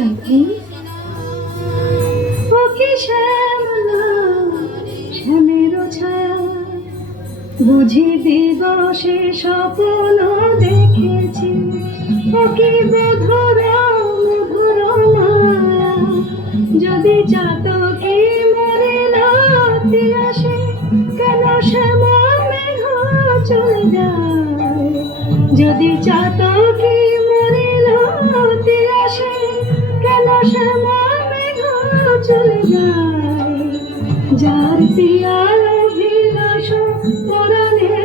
রাখি ওকে শ্যামলা শ্যামের ছায়া বুঝি দিবসে স্বপ্ন দেখেছি ওকে মধুরা মধুর মায়া যদি চাতকে মরে নাতি আসে কেন শ্যামা মেঘ চলে যায় যদি চাতকে মরে নাতি আসে কেন শ্যামা মেঘ চলে যায় যার পিয়ার অভিলাষ পরাণে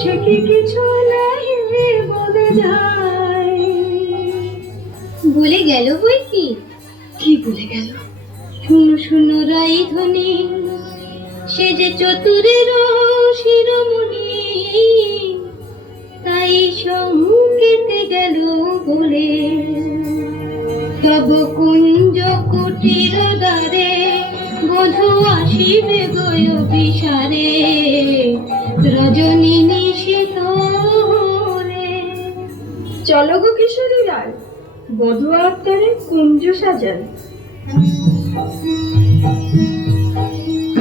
সে কি কিছু নেই বলে যায় বলে গেল বই কি কি বলে গেল শুনো শুনো রাই ধ্বনি সে যে চতুরের শিরোমণি তাই সংকেতে গেল বলে তব কুঞ্জ কুটির দ্বারে বধূ আসিবে গয় বিসারে রজনী নিশীথ হলে। চলো গো কিশোরী রায় বধূ আত্মারে কুঞ্জ সাজান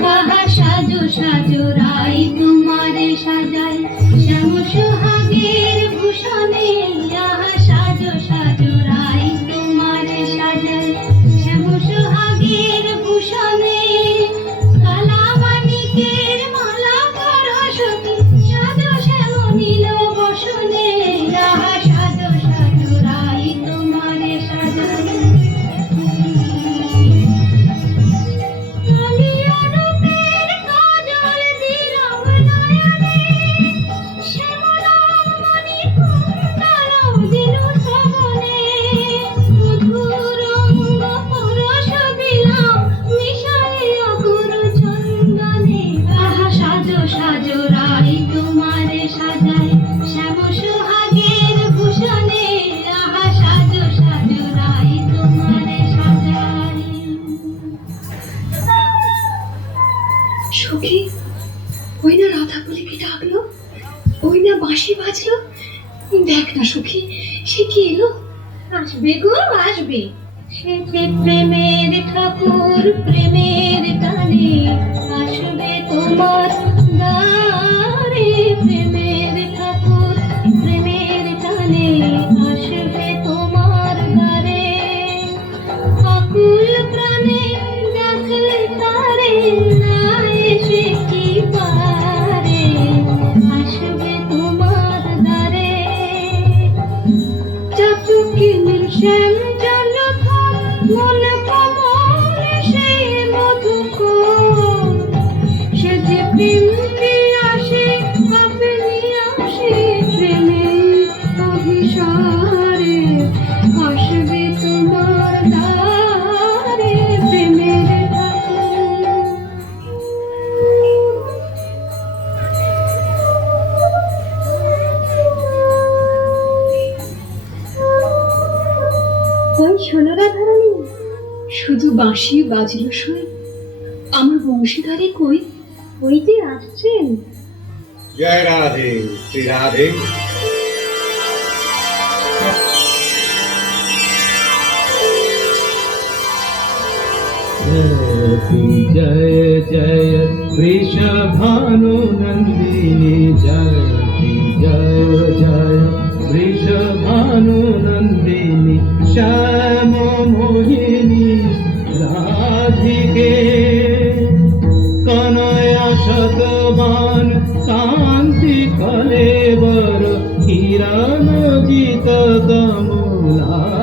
তাহা সাজো সাজো রাই তোমারে সাজাই শ্যাম সোহাগের ভূষণে আহা সাজো সাজো রাই তোমারে সাজাই শ্যাম সোহাগের ভূষণে কালা মানিকের মালা করো সখী সাজো শ্যাম নীল বসনে আহা সাজো সাজো রাই তোমারে সাজাই সখী ওই না রাধা বলে কি ডাকলো ওই না বাঁশি বাজলো দেখ না সখী সে কি এলো আসবে গো আসবে সে যে প্রেমের ঠাকুর প্রেমের টানে আসবে তোমার দ্বারে প্রেমের ঠাকুর প্রেমের টানে আসবে তোমার দ্বারে আকুল প্রাণে ডাকলে তারে না এসে কি পারে আসবে তোমার দ্বারে চাতুকিন শ্যাম জল মন কমল সেই মধুকর সে যে প্রেম আসে আপনি আসে প্রেমে অভিসারে আসবে তোমার দ্বারে প্রেমের ঠাকুর। ওই শোনো রাধারানী শুধু বাঁশি বাজলো শুনে আমার বংশীধারে কই ওই যে আসছেন জয় রাধে শ্রী রাধে जय जय वृषभानु नंदिनी जय जय वृषभानु नंदिनी श्याम मोहिनी राधिके कनया शतवान कांति कलेवर किरण जित कमलाधिके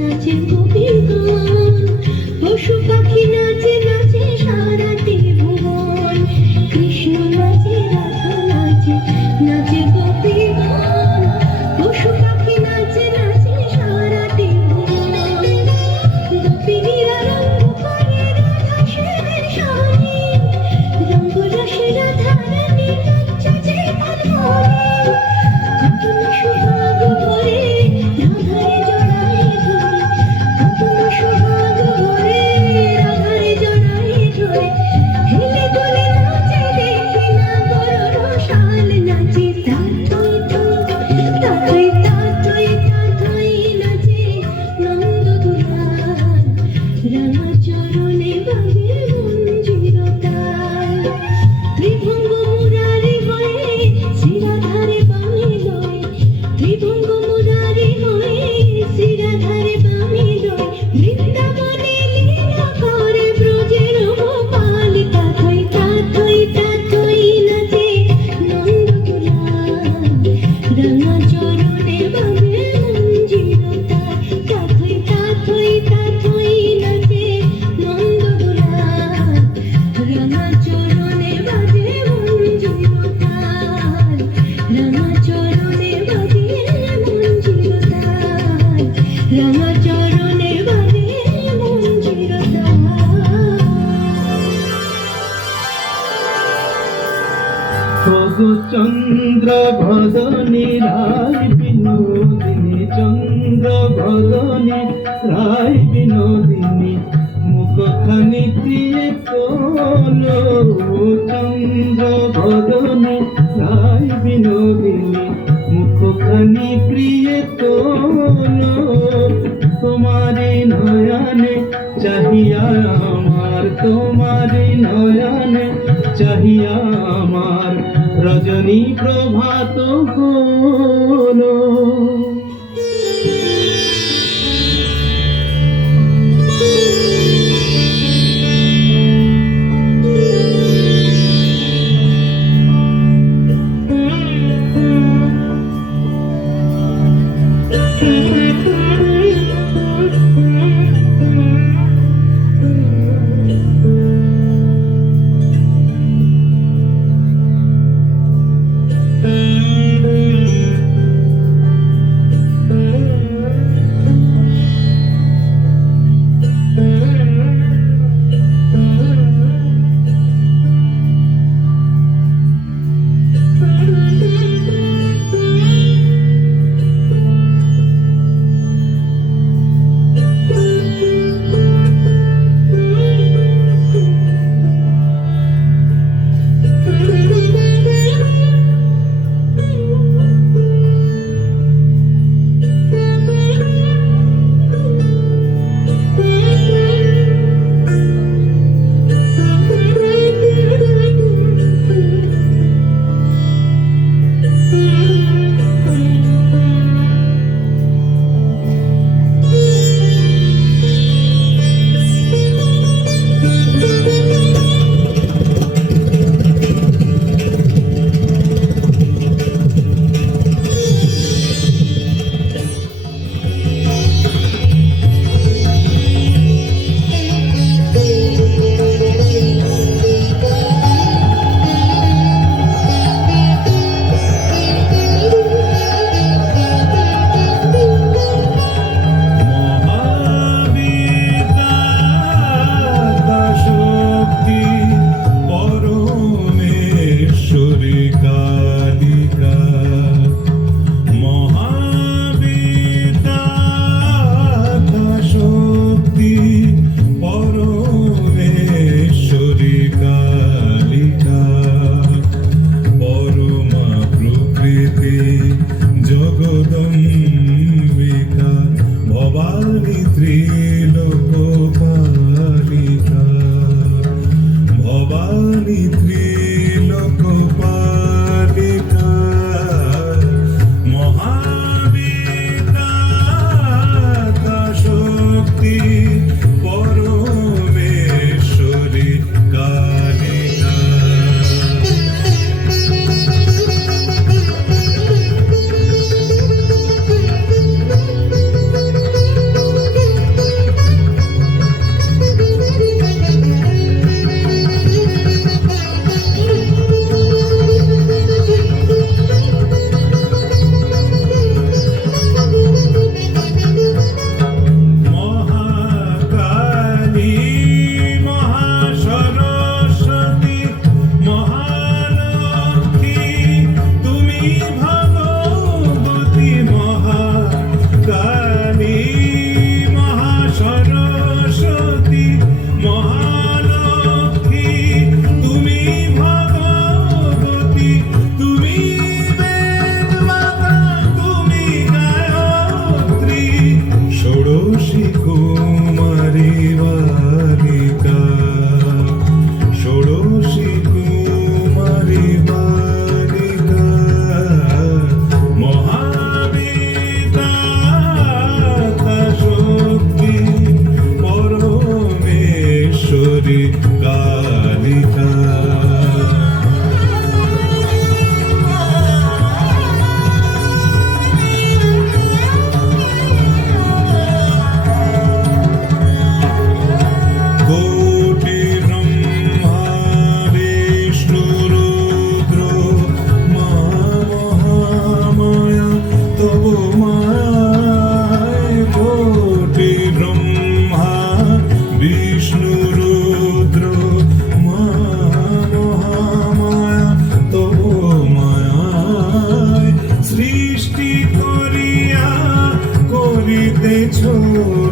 নাচে গোপীগণ, পশু পাখি নাচে নাচে সারাটি ভুবন। কৃষ্ণ নাচে রাধা নাচে নাচে গোপীগণ, পশু পাখি নাচে নাচে সারাটি ভুবন। গোপীরা রঙ্গ করে রাধা সেনের সানে, রঙ্গ রসে রাধা রানী নাচে পানমনে। কত না সোহাগ ভরে রাধারে জড়ায়ে ধরে, কত না সোহাগ ভরে রাধারে জড়ায়ে ধরে। হেলে দুলে নাচে দেখি না বড় রসাল নাচে, তাতই তাতই তাতই তাতই নাচে নন্দ দুলাল। রাঙা চরণে বাজে মঞ্জির তাল, ত্রিভঙ্গ মুরারি হয়ে শ্রীরাধারে বামে লয়, ত্রিভঙ্গ মুরারি হয়ে শ্রীরাধারে বামে লয়। বৃন্দাবনে লীলা করে ব্রজের গোপাল, তাতই তাতই তাতই নাচে নন্দ দুলাল। রাঙা চরণে বাজে মঞ্জির তাল, তাতই তাতই তাতই নাচে নন্দ দুলাল। রাঙা চরণে বাজে মঞ্জির তাল, রাঙা চরণে বাজে মঞ্জির তাল, রাঙা চরণে বাজে মঞ্জির তাল। ওগো চন্দ্র ভদনী রায় বিনোদিনী, চন্দ্র ভদনী রায় বিনোদিনী, মুখখানি প্রিয়ে তোলো। চন্দ্র ভদনী রায় বিনোদিনী, মুখখানি প্রিয়ে তোলো। তোমারি নয়নে চাহিয়া আমার, তোমারি নয়নে চাহিয়া আমার রজনী প্রভাত হলো।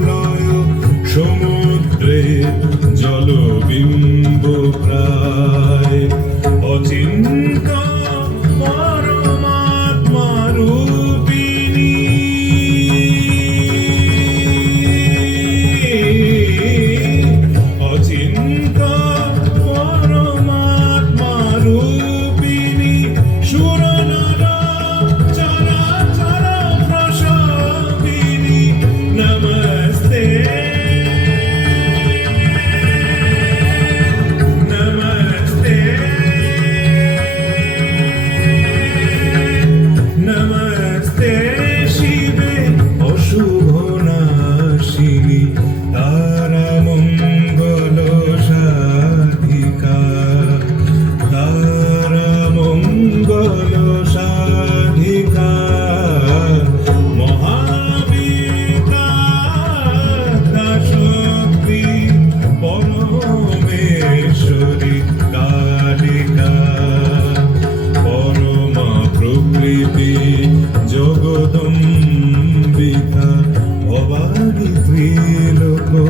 লয় সমুদ্রে জলবিম্ব প্রায় অচিন্ত পরমাত্মা রূপিণী অচিন্ত পরমাত্মা রূপিণী সুরনর চরাচর প্রসবিনী নমস্তে নমস্তে নমস্তে শিবে অশুভ নাশিনী তারা মঙ্গল সাধিকা তারা মঙ্গল সাধিকা মহাবীরা শক্তি পরমেশ্বরী কালিকা পরমা প্রকৃতি জগদম্বিকা ভবানী ত্রিলোকপালিকা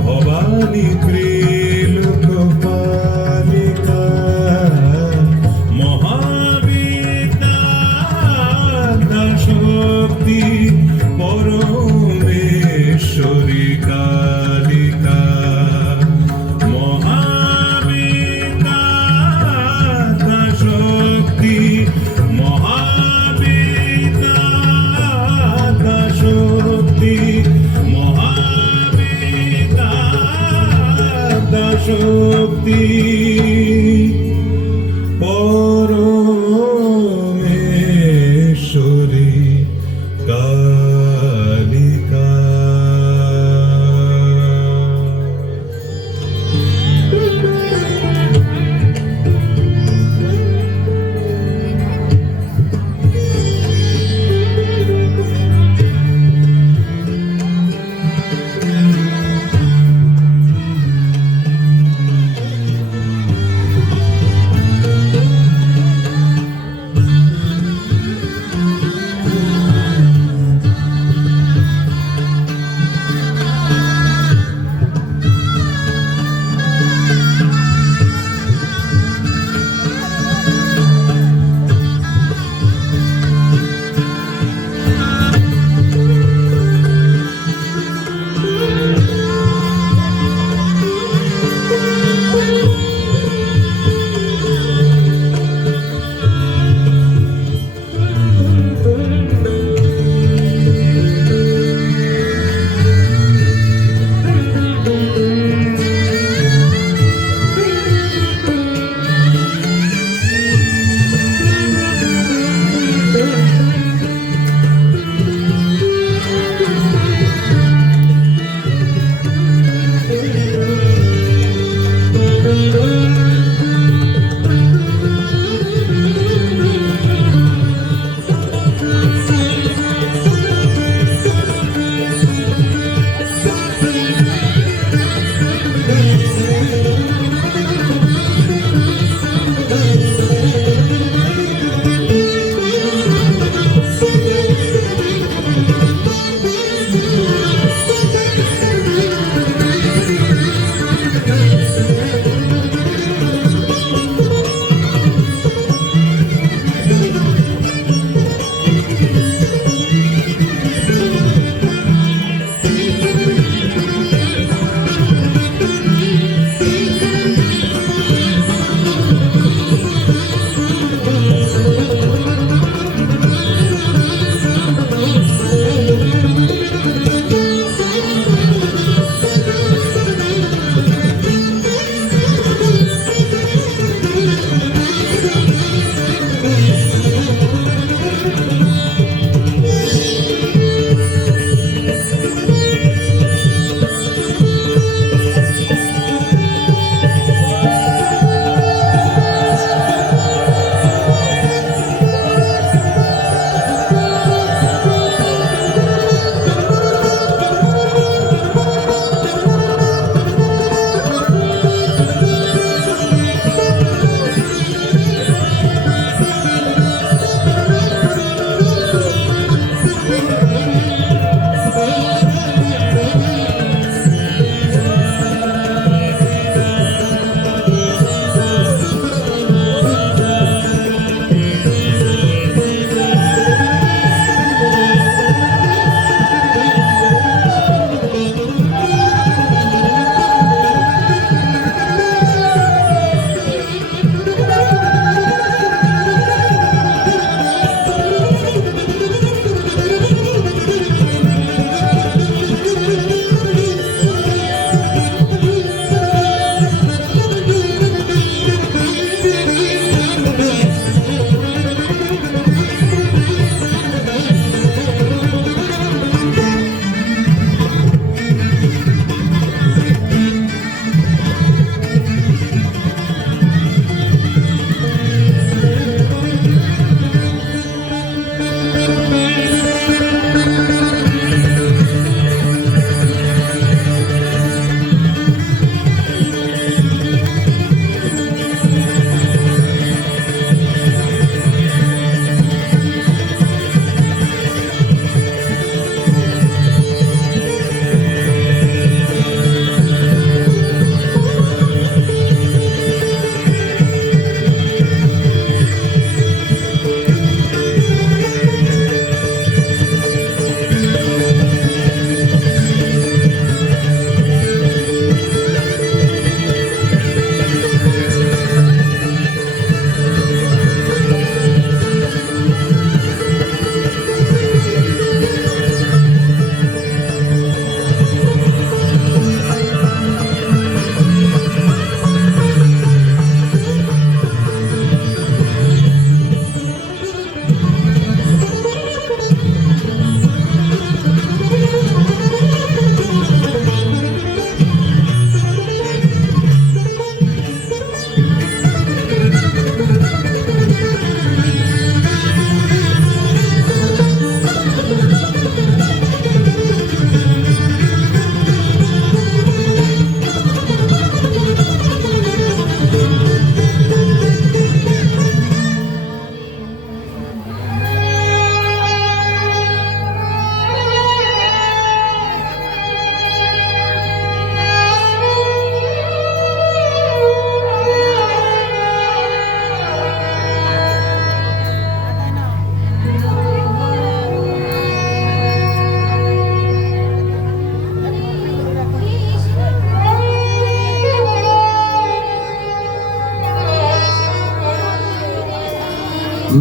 ভবানী ত্রিলোকপালিকা মহাবীরা শক্তি পরমেশ্বরী কালিকা মহাবীরা শক্তি মহাবীরা শক্তি মহাবীরা শক্তি পরমেশ্বরী কালিকা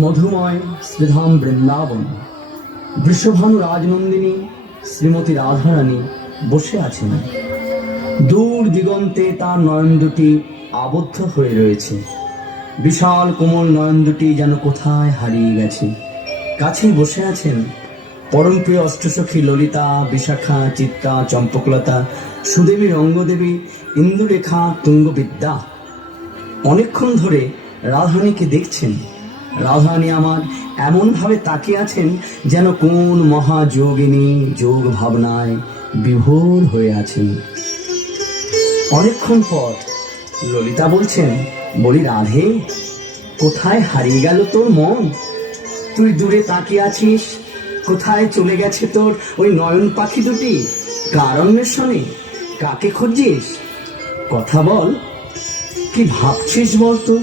মধুময় শ্রীধাম বৃন্দাবন। বৃষভানু রাজনন্দিনী শ্রীমতী রাধারানী বসে আছেন। দূর দিগন্তে তার নয়ন দুটি আবদ্ধ হয়ে রয়েছে। বিশাল কোমল নয়ন দুটি যেন কোথায় হারিয়ে গেছে। কাছেই বসে আছেন পরমপ্রিয় অষ্টসখী ললিতা, বিশাখা, চিত্রা, চম্পকলতা, সুদেবী, রঙ্গদেবী, ইন্দুরেখা, তুঙ্গবিদ্যা। অনেকক্ষণ ধরে রাধারানীকে দেখছেন। রাধারানী আমার এমনভাবে তাকিয়ে আছেন যেন কোন মহাযোগিনী যোগ ভাবনায় বিভোর হয়ে আছেন। অনেকক্ষণ পর ললিতা বলছেন, বলি রাধে, কোথায় হারিয়ে গেল তোর মন? তুই দূরে তাকিয়ে আছিস, কোথায় চলে গেছে তোর ওই নয়ন পাখি দুটি? কার অন্বেষণে? কাকে খুঁজছিস? কথা বল, কি ভাবছিস বলতো?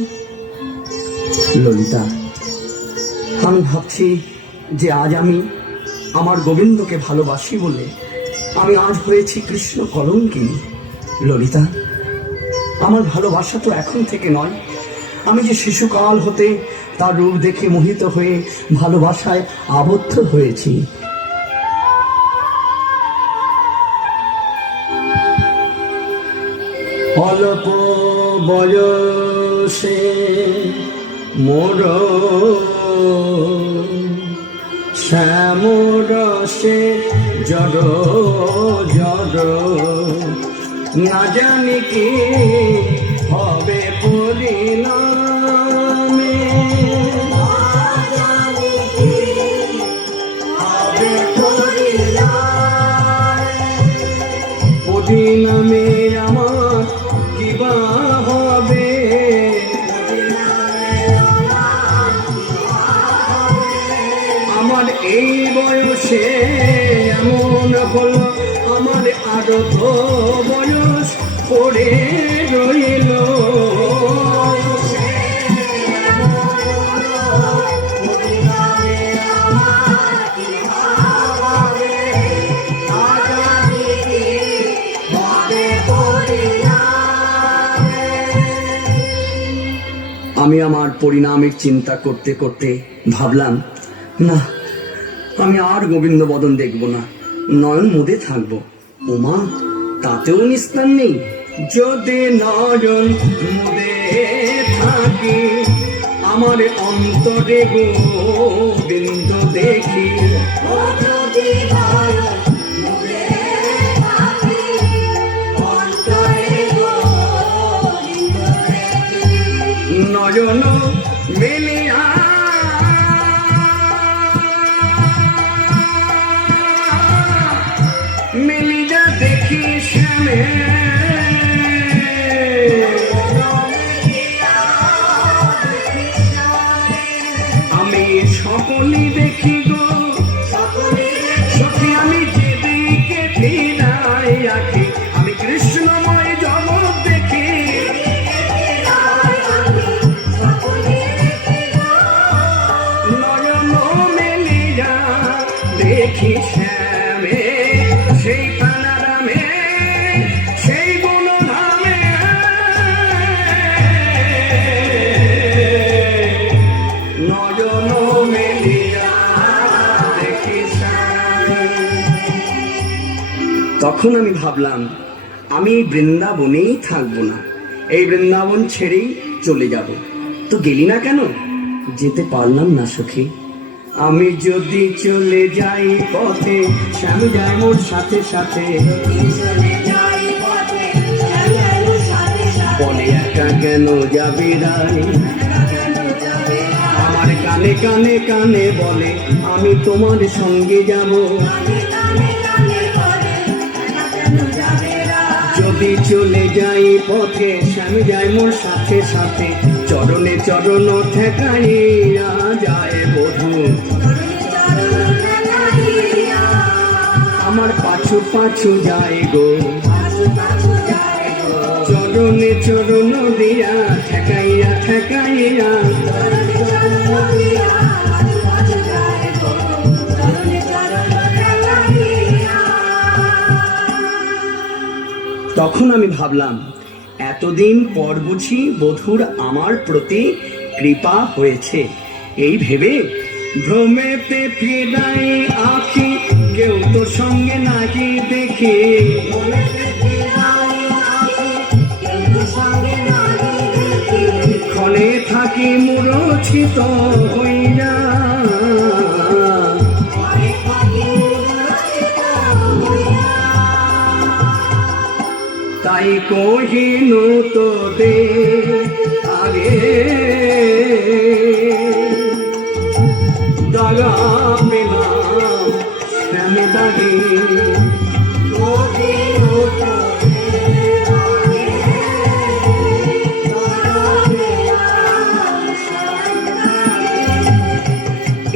ললিতা, আমি ভাবছি যে আজ আমি আমার গোবিন্দকে ভালোবাসি বলে আমি আজ হয়েছি কৃষ্ণ কলঙ্কিনী। ললিতা, আমার ভালোবাসা তো এখন থেকে নয়। আমি যে শিশুকাল হতে তার রূপ দেখে মোহিত হয়ে ভালোবাসায় আবদ্ধ হয়েছি। অল্প বয়সে মোর শ্যামরসে জড় জড়, না জানি কি হবে পরিণামে। পরিণামে আমার কিবা হবে? আমার এই বয়সে এমন হলো, আমার আরো তো বয়স পড়ে রইল। আমি আমার পরিণামের চিন্তা করতে করতে ভাবলাম, না, আমি আর গোবিন্দ বদন দেখব না, নয়ন মুদে থাকবো। ওমা, তাতেও নিস্তার নেই। যদি নয়ন মুদে থাকি, আমার অন্তরে গোবিন্দ দেখি। নয়ন মেলিয়া মেলিয়া দেখি শ্যামে, আমি সকলি দেখি গো সখী, আমি যেদিকে ফিরাই আঁকি, আমি কৃষ্ণময় জগৎ দেখি। নয়ন মেলিয়া দেখি শ্যামে, সেই প্রাণারামে, সেই গুণধামে। নয়ন মেলিয়া দেখি শ্যামে। তখন আমি ভাবলাম, আমি এই বৃন্দাবনেই থাকবো না, এই বৃন্দাবন ছেড়েই চলে যাব। তো গেলি না কেন? যেতে পারলাম না সখী। আমি যদি চলে যাই পথে, শ্যাম যায় মোর সাথে সাথে। বলে একা কেন যাবি রাই? আমার কানে কানে কানে বলে, আমি তোমার সঙ্গে যাব। যদি চলে যাই পথে, শ্যাম যায় মোর সাথে সাথে। চরণে চরণ ঠেকাইয়া যায় বধূ, আমার পাছু পাছু যায় গো। চরণে চরণ দিয়া ঠেকাইয়া ঠেকাইয়া, তখন আমি ভাবলাম, এতদিন পর বুঝি বধূর আমার প্রতি কৃপা হয়েছে। এই ভেবে ভ্রমেতে ফেরাই আঁখি, কেউ তো সঙ্গে নাকি দেখে। ক্ষণে থাকি মূরছিত হইয়া, তাই কহিনু তো দে আগে দাগা পেলাম শ্যামে দাগে।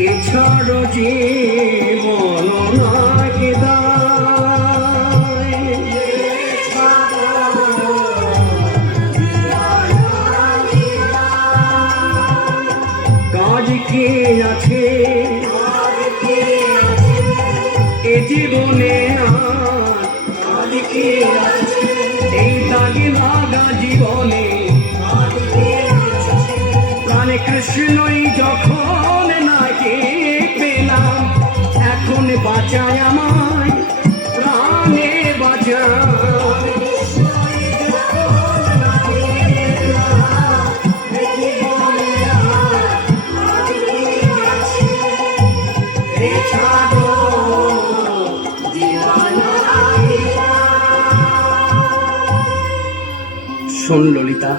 এছাড়ো জীবন নাকি দায়, কাজ কি আছে এ জীবনে আর কাজ কি আছে, এই দাগে লাগা জীবনে প্রাণে কৃষ্ণই যখন নাকি পেলাম, এখন বাঁচায় আমায় প্রাণে বাঁচায়। শোন ললিতা,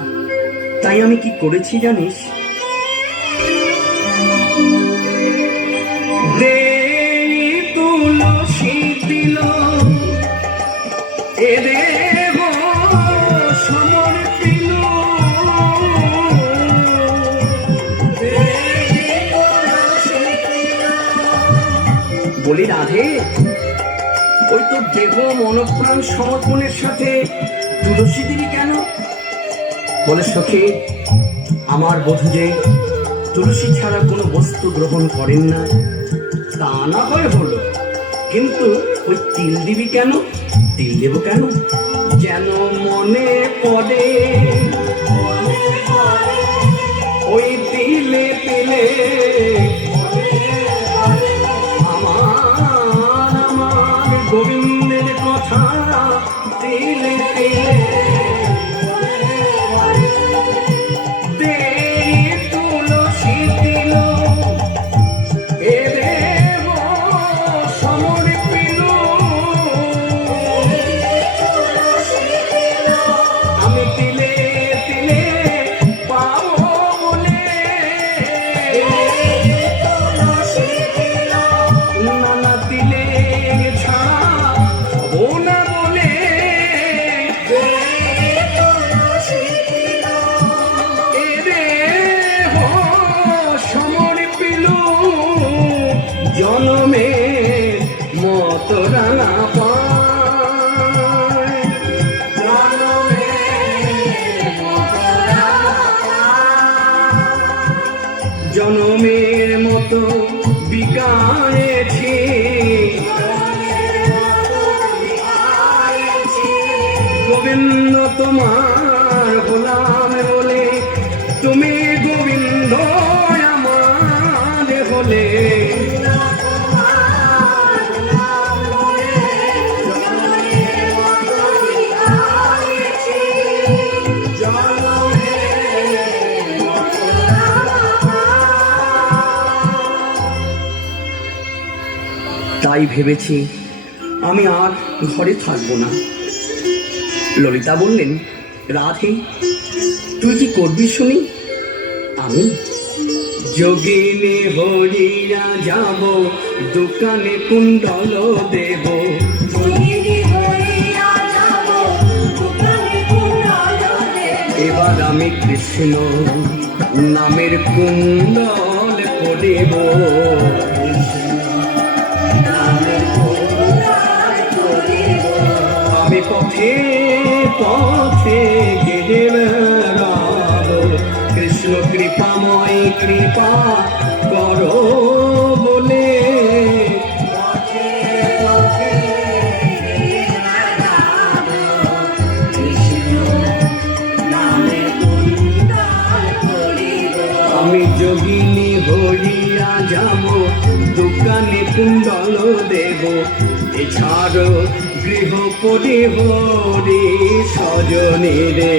তাই আমি কি করেছি জানিস? দেই তুলসী দিল এ দেব সমর্পিল, বলি রাধে, ওই তো দেব মনপ্রাণ সমর্পণের সাথে তুলসী দিবি কেন? বলে সখী, আমার বধূ যে তুলসী ছাড়া কোনো বস্তু গ্রহণ করেন না, তা না হয় হলো, কিন্তু ওই তিল দিবি কেন? তিল দেব কেন? যেন মনে পড়ে ওই তিলে তিলে আমার গোবিন্দের কথা, তিলে তিলে জনমের মতো রাঙা পায়, জনমের মতো বিকায়েছি, গোবিন্দ তোমার হলাম বলে, তুমি গোবিন্দ আমার হলে। তাই ভেবেছি আমি আর ঘরে থাকবো না। ললিতা বললেন, রাধে তুই কি করবি শুনি? আমি যোগিনী হরিয়া যাব, দোকানে কুণ্ডল দেব, এবার আমি কৃষ্ণ নামের কুণ্ডল করিব। আমি পথে পথে গেলে বেড়াবো, কৃষ্ণ কৃপাময় কৃপা করো বলে। আমি যোগিনী হই এছাড়ো গৃহ পরিহরি স্বজনে রে,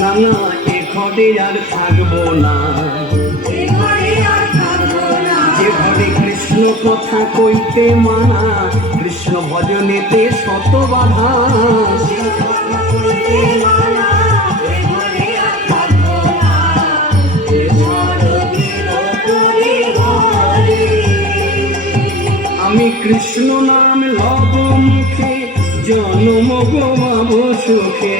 না না এ ঘরে আর থাকবো না, যে ঘরে কৃষ্ণ কথা কইতে মানা, কৃষ্ণ ভজনেতে শত বাধা। আমি কৃষ্ণ নাম লব মুখে, জন্ম গোমাব সুখে।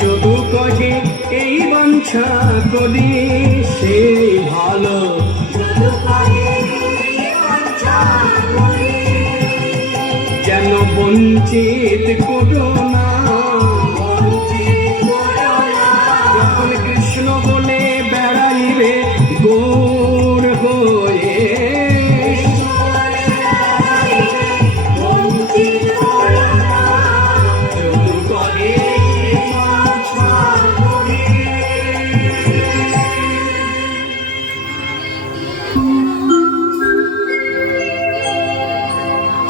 যদু কহে এই বাঞ্ছা করি সেই ভালো, যেন বঞ্চিত করো না। যখন কৃষ্ণ বলে বেড়াইবে গৌর হয়ে, যদু কহে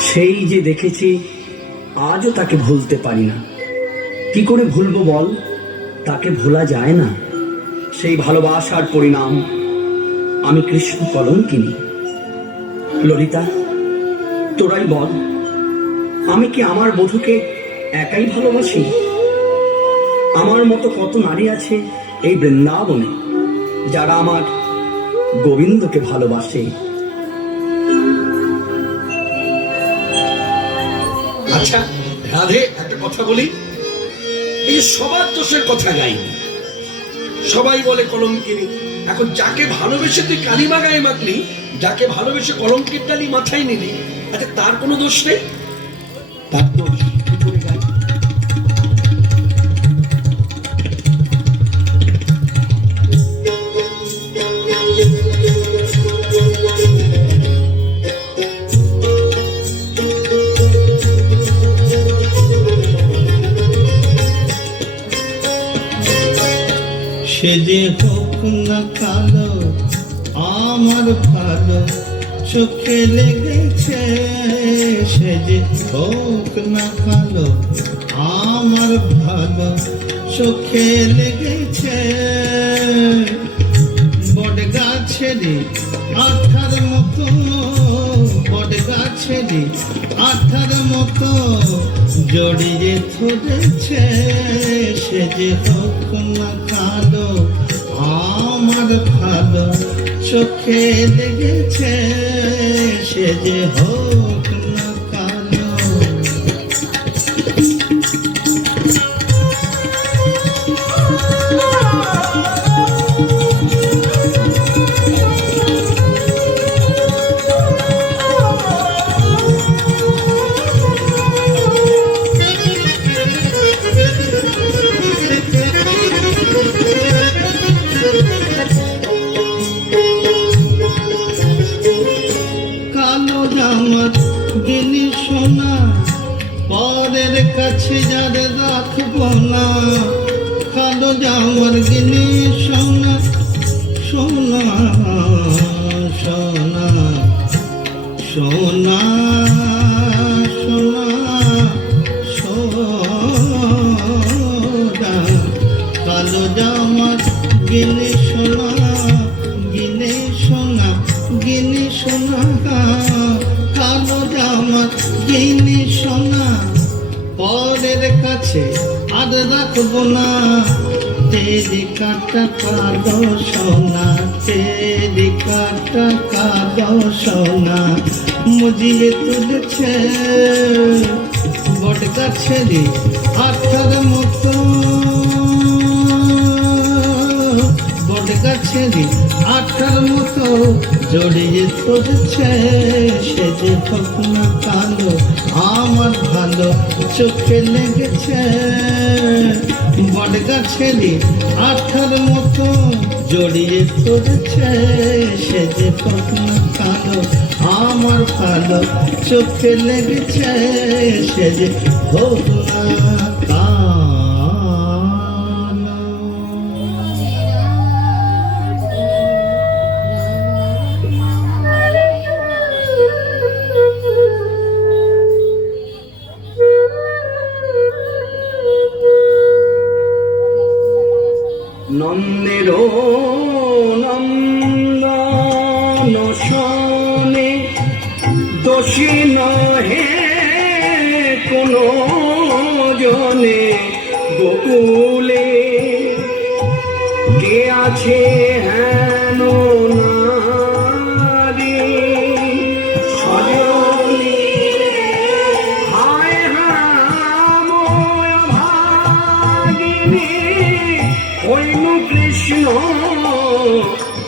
সেই যে দেখেছি আজও তাকে ভুলতে পারি না। কি করে ভুলবো বল, তাকে ভোলা যায় না। সেই ভালোবাসার পরিণাম আমি কৃষ্ণ কলঙ্কিনী। ললিতা তোরাই বল, আমি কি আমার বধূকে একাই ভালোবাসি? আমার মতো কত নারী আছে এই বৃন্দাবনে যারা আমার গোবিন্দকে ভালোবাসে। আচ্ছা রাধে, একটা কথা বলি, এই যে সবার দোষের কথা গাইনি, সবাই বলে কলঙ্কিনী। এখন যাকে ভালোবেসে তুই কালিমা গায়ে মাখলি, যাকে ভালোবেসে কলঙ্কের ডালি মাথায় নিলি, আচ্ছা তার কোনো দোষ নেই? তার দোষ কি করে গাই? সে যে হোক না কালো আমার ভালো চোখে লেগেছে, সে যে হোক না কালো আমার ভালো চোখে লেগেছে। বট গাছেরই আঠার মতো, বট গাছেরই আঠার মতো জড়িয়ে ধরেছে, সে যে হোক না কালো আমার ভালো চোখে লেগেছে, সে যে হোক না কালো। কালো জামার গিনি সোনা পরের কাছে যার রাখবো না, কালো জামার গিনি সোনা সোনা সোনা সোনা সোনা সোনা, কালো জামার গিনি সোনা গিনি সোনা গিনি সোনা, কালো জামার গিনি সোনা পরের কাছে আর রাখবো না। তেরি কাটা কালো সোনা, তেরি কাটা কালো সোনা মুজিয়ে তুলেছে, বট গাছেরই আঠার মতো, বট গাছেরই আঠার মতো জড়িয়ে ধরেছে, সে যে হোক না কালো আমার ভালো চোখে লেগেছে। বট গাছেরই আঠার মতো জড়িয়ে ধরেছে, সে যে হোক না কালো আমার ভালো চোখে লেগেছে, সে যে হোক না কালো। নন্দের নন্দন শনে দোষী নহে কোনো জনে গোকুলে কে আছে হেন নারী সজনী হায় হাময় ভাগিনী হইনু কৃষ্ণ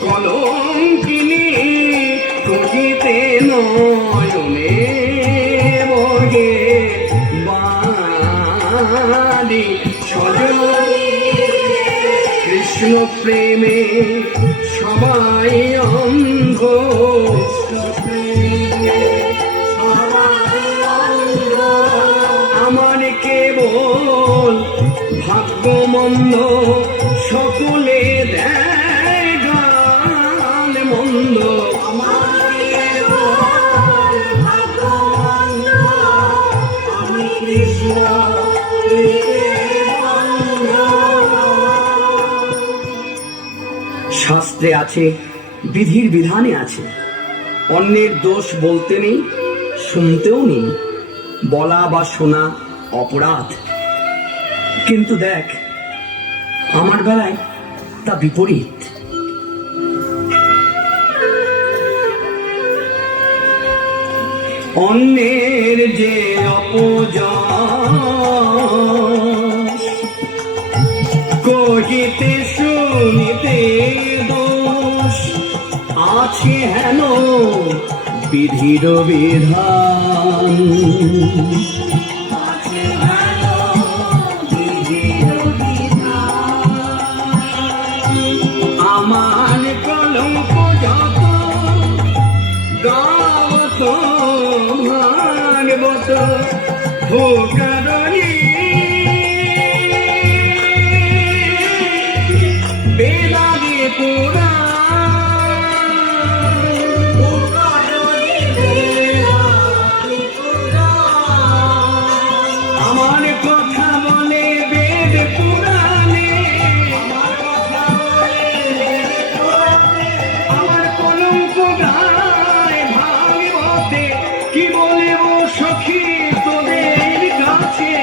কলঙ্কিনী কহিতে নয়নে বহে বাণী সজনী কৃষ্ণ প্রেমে সবাই অন্ধ আমার কেবল ভাগ্য মন্দ সকলে দেয় গাল মন্দ শাস্ত্রে আছে, বিধির বিধানে আছে, অন্যের দোষ বলতে নেই, শুনতেও নেই, বলা বা শোনা অপরাধ। কিন্তু দেখ, আমার বেলায় তা বিপরীত। অন্যের যে অপযশ কহিতে শুনিতে দোষ আছে হেন বিধির বিধান। আমার কলঙ্ক যত গাওত ভাগবত ভোগারণী বেদাদি আমার কথা বলে বেদ পুরাণে, আমার কলঙ্ক গায় ভাগবতে, কি বলব সখী তোদের কাছে।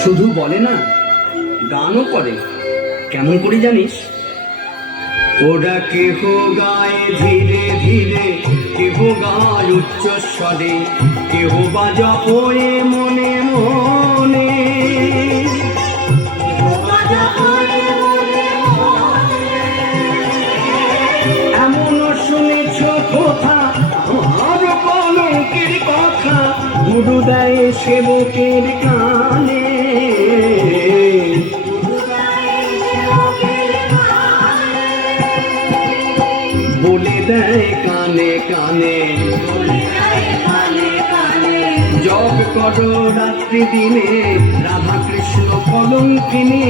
শুধু বলে না, গানও করে। কেমন করে জানিস? ওরা কেহ গায় ধীরে ধীরে, কেহ গায় উচ্চ স্বরে, কেহ বা জপে মনে মনে। এমন শুনেছ কথা, আমার কলঙ্কের কথা, গুরু দেয় সেবকের কানে। বলে দেয় কানে কানে, জপ করো রাত্রি দিনে, রাধা কৃষ্ণ কলঙ্কিনী।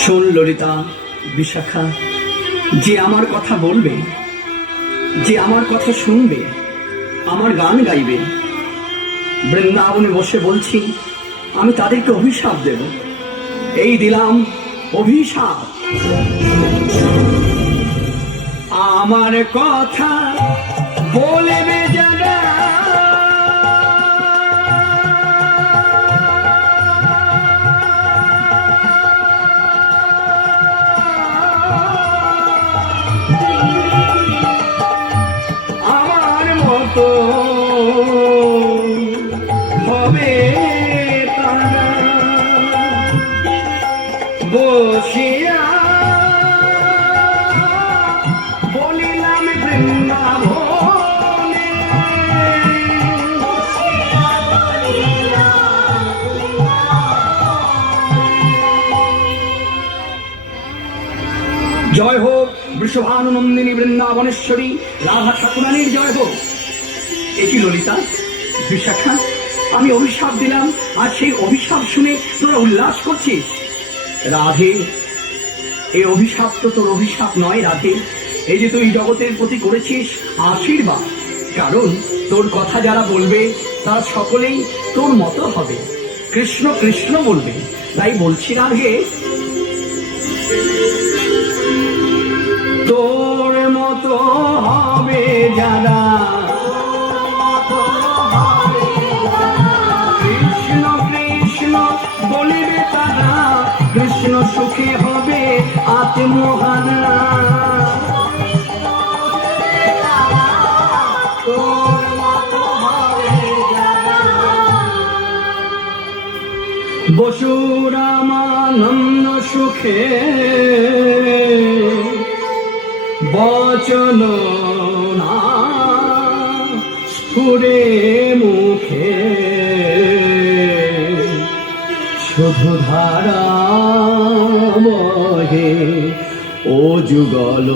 শোন ললিতা, বিশাখা, যে আমার কথা বলবে, যে আমার কথা শুনবে, আমার গান গাইবে, বৃন্দাবনে বসে বলছি আমি তাদেরকে অভিশাপ দেব। এই দিলাম অভিশাপ। আমার কথা বলবে যারা, আমার মতো হবে তারা বসিয়া, বলিলাম বৃন্দাবনে। জয় হোক বৃষভানুনন্দিনী বৃন্দাবনেশ্বরী রাধা ঠাকুরানীর জয় হোক। একই ললিতা, বিশাখা, আমি অভিশাপ দিলাম আর সেই অভিশাপ শুনে তোরা উল্লাস করছিস। রাধে, এই অভিশাপ তো তোর অভিশাপ নয় রাধে, এই যে তুই জগতের প্রতি করেছিস আশীর্বাদ। কারণ তোর কথা যারা বলবে তারা সকলেই তোর মতো হবে, কৃষ্ণ কৃষ্ণ বলবে। তাই বলছি রাধে, তোর মতো হবে যারা, কৃষ্ণ কৃষ্ণ বলিবে তারা, কৃষ্ণ সুখী হবে আত্মহারা। তোর মতো হবে যারা, বসুরামানন্দ সুখে বচন না স্ফুরে মুখে, শুধু ধারা বহে ও যুগল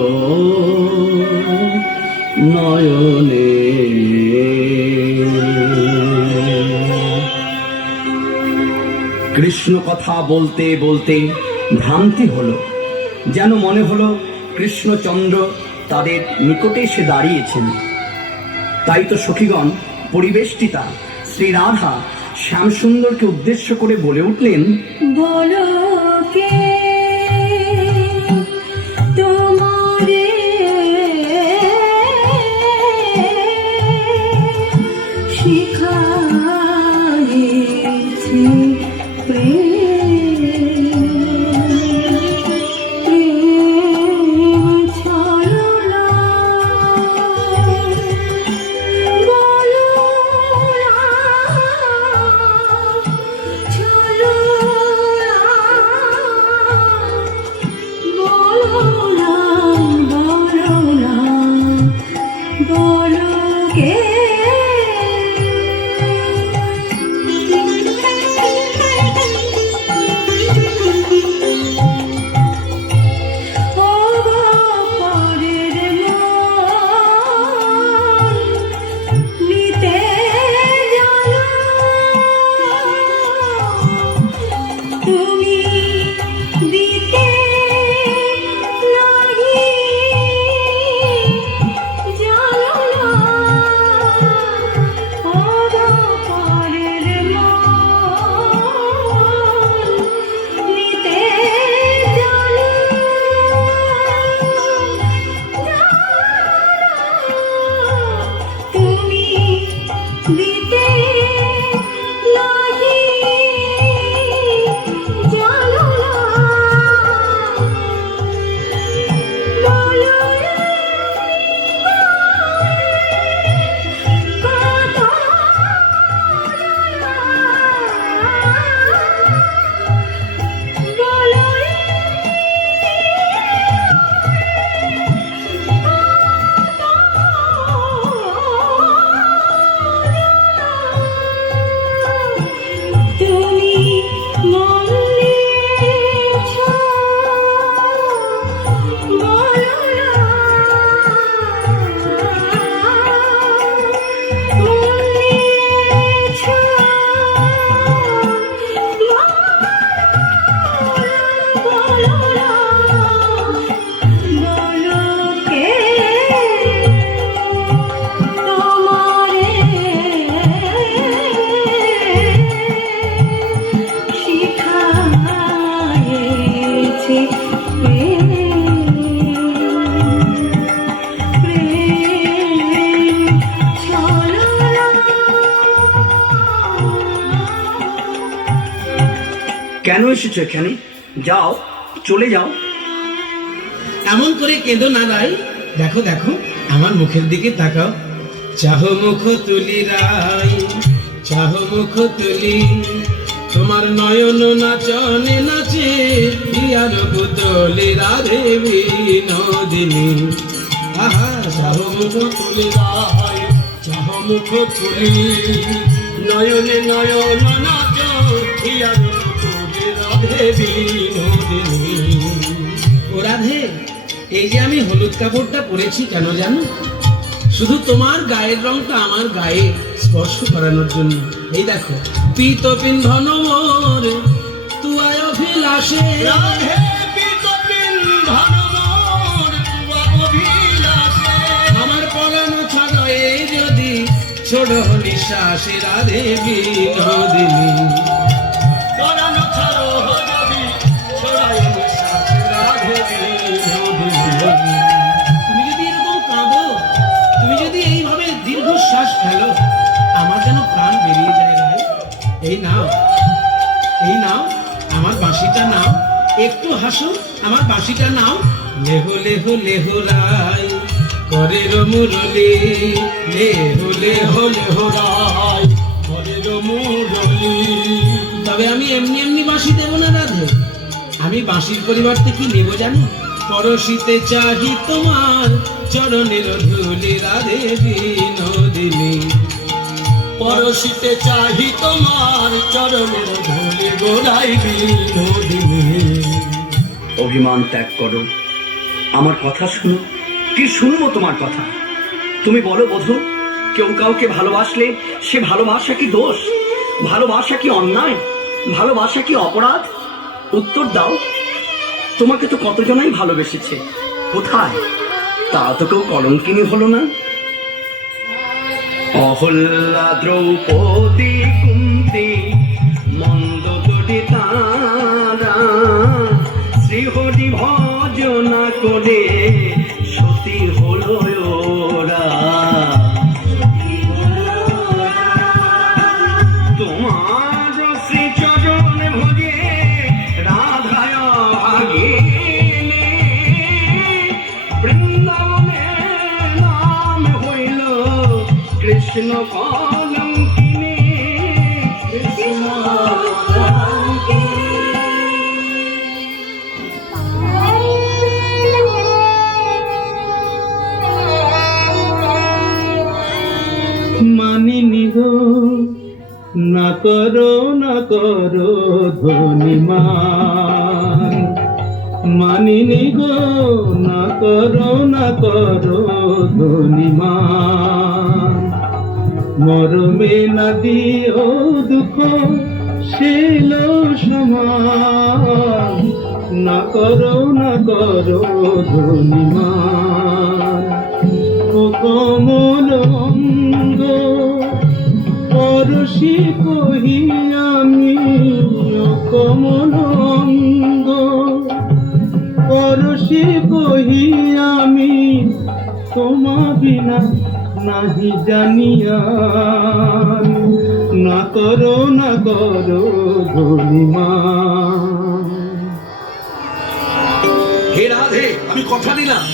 নয়নে। কৃষ্ণ কথা বলতে বলতে ভ্রান্তি হলো, যেন মনে হলো কৃষ্ণচন্দ্র তাদের নিকটে এসে দাঁড়িয়েছেন। তাই তো সখীগণ পরিবেষ্টিতা শ্রী রাধা শ্যামসুন্দরকে উদ্দেশ্য করে বলে উঠলেন, বলো কে তোমারে শিখাইছে প্রেম ছলনা, বলো তুমি দিতে নাহি জানো না, পরের মন নিতে জানো না, তুমি দিতে নাহি জানো না, বলো কথা বলো তুমি মন দিয়েছ, বলো না মন দিয়েছ, বলো না, বলো কে তোমারে শিখাইছে প্রেম ছলনা। কেন এসেছো এখানে? যাও, চলে যাও। এমন করে কেঁদো না রাই, দেখো দেখো আমার মুখের দিকে তাকাও। চাহ মুখ তুলি রাই, চাহ মুখ তুলি, তোমার নয়ন নাচনে নাচে হিয়ার পুতলি রাধে বিনোদিনী। আহা চাহ মুখ তুলি রাই, চাহ মুখ তুলি, নয়নে নয়ন নাচ হিয়ার পুতলি রাধে বিনোদিনী। ও রাধে, এই যে আমি হলুদ কাপড়টা পরেছি কেন জানো? শুধু তোমার গায়ের রংটা আমার গায়ে স্পর্শ করানোর জন্য। এই দেখো, পীত পিন্ধন মোর তুয়ায় অভিলাষে, আমার পলানো ছড়য়ে যদি ছোড়ো নিঃশ্বাসে রাধে বিনোদিনী, পলানো ছড়ো যদি ছোড়ায় নিঃশ্বাসে রাধে বিনোদিনী। তুমি যদি এরকম কাঁদো, তুমি যদি এইভাবে দীর্ঘশ্বাস ফেলো, আমার যেন প্রাণ বেরিয়ে যায় রে। এই নাও, এই নাও আমার বাঁশিটা নাও, একটু হাসো, আমার বাঁশিটা নাও। লেহো লেহো লেহো রাই করে মুরলি, লেহো লেহো লেহো রাই করে মুরলি। তবে আমি এমনি এমনি বাঁশি দেব না রাধে, আমি বাঁশির পরিবর্তে কি নেব জানো? পরশিতে চাহি তোমার চরণের ধুলি রাধে বিনোদিনী, পরশিতে চাহি তোমার চরণের ধুলি গোড়াই বিনোদিনী। অভিমান ত্যাগ করো, আমার কথা শুনো। কি শুনবো তোমার কথা? তুমি বলো বধূ, কেউ কাউকে ভালোবাসলে সে ভালোবাসা কি দোষ? ভালোবাসা কি অন্যায়? ভালোবাসা কি অপরাধ? উত্তর দাও। তোমাকে তো কতজনাই ভালোবেসেছে, কোথায়? তা তো কেউ কলঙ্কিনী হলো না। অহল্যা দ্রৌপদী কুন্তি মন্দোদরি তারা, শ্রীহরি ভজনা করে সতী হলো ওরা। তোমার শ্রীচরণ ভজে রাধায় আগেলে, বৃন্দাবনে নাম হইল কৃষ্ণ কলঙ্কিনী, কৃষ্ণ মানিনি গো না করো ধনিমান, মানিনি গো না করো ধনিমান। মরমে না দিও দুঃখ শিল সমান, না করো ধনিমান। ও কমল অঙ্গ পরশি কহি আমি, ও কমল অঙ্গ পরশি কহি আমি, তোমা বিনা নাহি জানিয়া, না করো ধনিমান। হে রাধে, আমি কথা দিলাম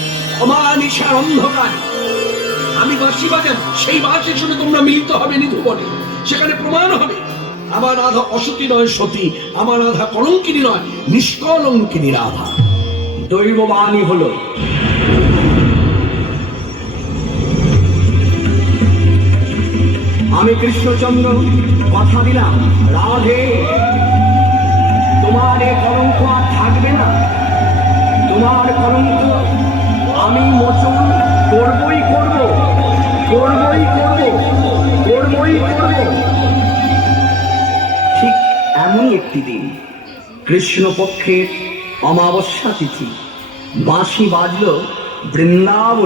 অমানিসার অন্ধকার আমি বাঁশি বাজাবো, সেই বাঁশির সঙ্গে তোমরা মিলিত হবে নিধুবনে। সেখানে প্রমাণ হবে আমার রাধা অসতী নয় সতী, আমার রাধা কলঙ্কিনী নয় নিষ্কলঙ্কিনী রাধা। দৈববাণী হলো। আমি কৃষ্ণচন্দ্র কথা দিলাম, রাধে তোমার এ কলঙ্ক আর থাকবে না। তোমার কলঙ্ক আমি মোচন করবই করব, করবই করব, করবই করব। ঠিক এমনই একটি দিন, কৃষ্ণপক্ষের অমাবস্যা তিথি, বাঁশি বাজল বৃন্দাবন।